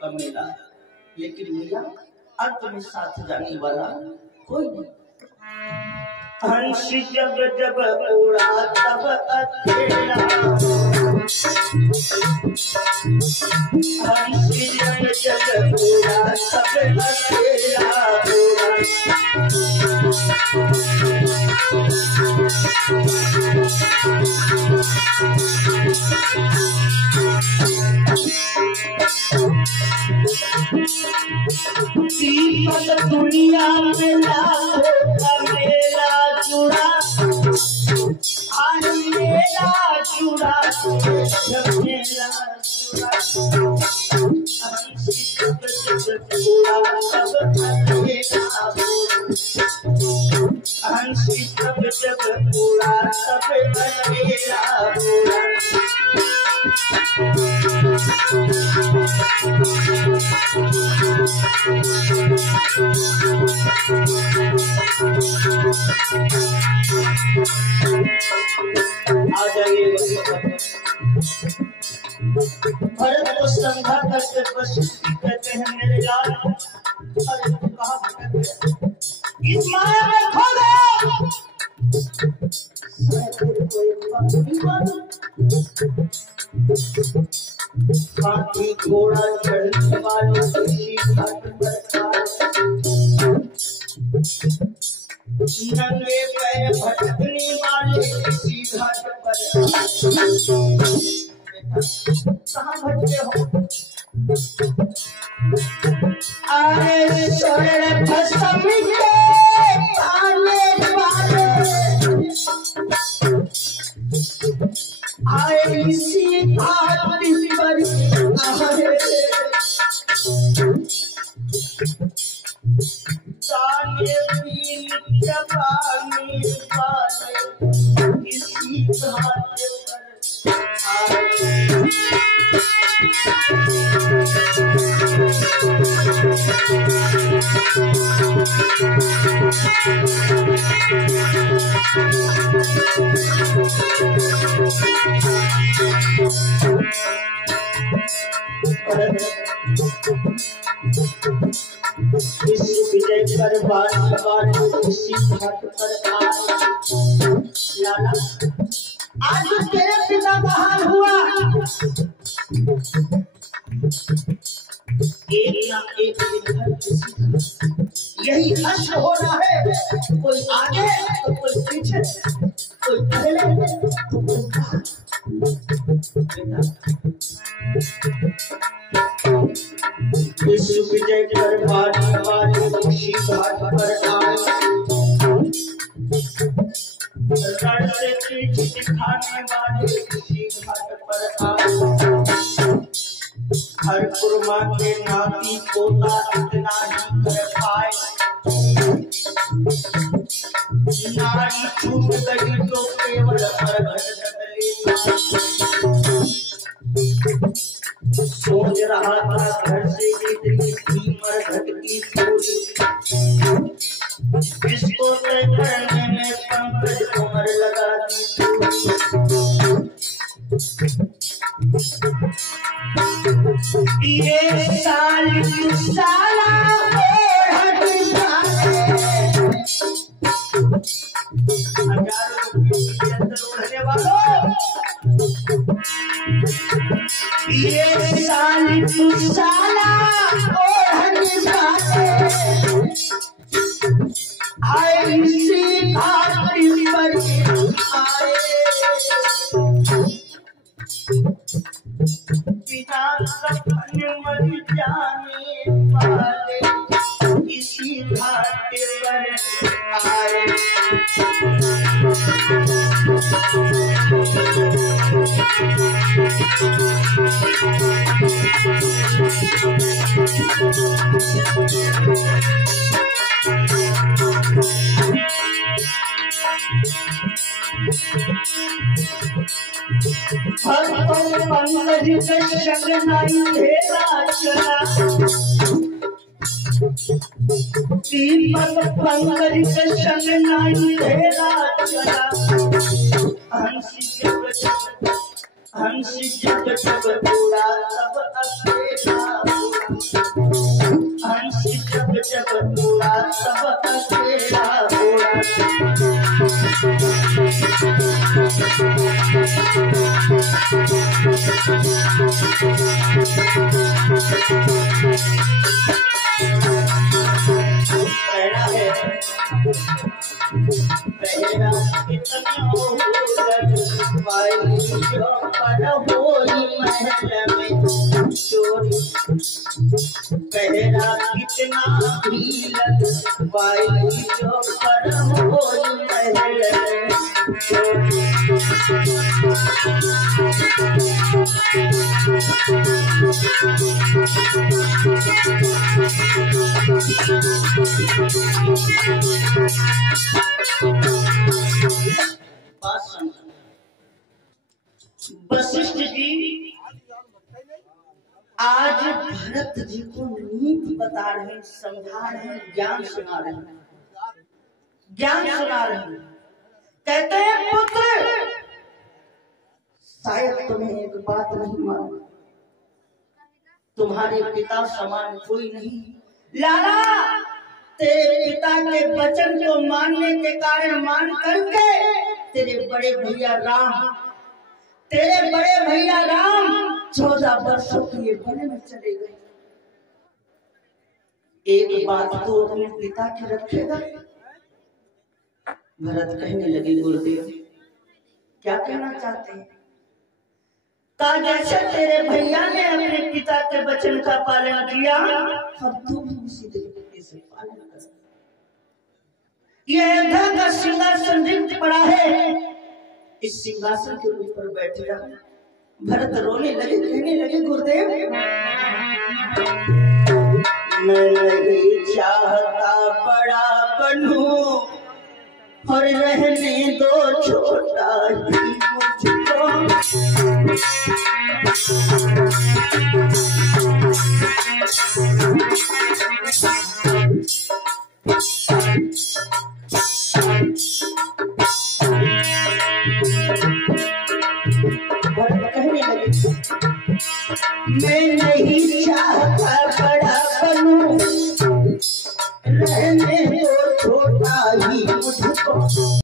कम मिला, लेकिन भैया अंत में साथ जाने वाला कोई नहीं। हंस जब जब उड़ा तब अकेला, हंस जब जब उड़ा तब अकेला उड़ा। दीपक दुनिया में लाखों का मेला जुड़ा, आज मेला जुड़ा मेला जुड़ा। हंसी जब जब उड़ा तब अकेला उड़ा, हंसी जब जब उड़ा तब अकेला उड़ा। आ जाइए भरत को समझा करके वशिष्ठ कहते हैं मेरे लाल, अरे तू कहाँ भटक गया, इस माया में खो गया। हाथी घोड़ा चढ़ने वाले किसी घाट पर नंगे पैर भटकने वाले किसी घाट पर कहाँ भटके हो? अरे स्वर्ण भस्म के पाने वाले आए इसी घाट पर आए, दाने पीन जवानी वाले इसी घाट पर आए। विजय कर बार इसी घाट पर आए। लाला आज तेरे पिता का हाल हुआ, एक ना एक दिन यही हश्र होना है, कोई आगे तो कोई पीछे, कोई पहले तो कोई विश्व विजय कर बार उसी घाट पर आए। रण से पीठ दिखाने वाले उसी घाट पर आए। हर कुर्मा के नाती पोता इतना ही कर पाए, नारी छूट गई तो केवल मरघट बदले। सोच रहा था घर से इतनी थी मरघट की चोरी, जिसको तय करने में पंकज उमर लगा दी। ये साल साला उड़ने वालों, ये साला आए इसी घाट पर आए। बिना सपन मर जाने वाले इसी घाट पर आए। पंकज के संग नहीं तेरा चला, दीपक पंकज के संग नहीं तेरा चला। हंसी जब जब उड़ा तब अकेला हंस जब जब उड़ा तब अकेला उड़ा। पहला है पहला कितना वाई जो पर होई महल में चोरी। पहला कितना भी वाई जो पर होई महल में चोरी। वशिष्ठ जी आज भरत जी को नीति बता रहे हैं, समझा रहे हैं, ज्ञान सुना रहे हैं, ज्ञान सुना रहे हैं। कहते हैं पुत्र शायद तुम्हें एक बात नहीं मालूम, तुम्हारे पिता समान कोई नहीं। लाला तेरे पिता के वचन को मानने के कारण मान करके तेरे बड़े भैया राम 14 वर्षों के लिए वन में चले गए। एक बात तो अपने पिता की रखेगा। भरत कहने लगे गुरुदेव क्या कहना चाहते हैं? कहा जैसे तेरे भैया ने अपने पिता के वचन का पालन किया अब तू भी उसी तरीके से पालन कर। ये अयोध्या का सिंहासन रिक्त पड़ा है, इस सिंहासन के ऊपर बैठ जा। भरत रोने लगे, कहने लगे गुरुदेव मैं नहीं चाहता बड़ा बनूं और रहने दो छोटा ही मुझको। कहने लगे मैं नहीं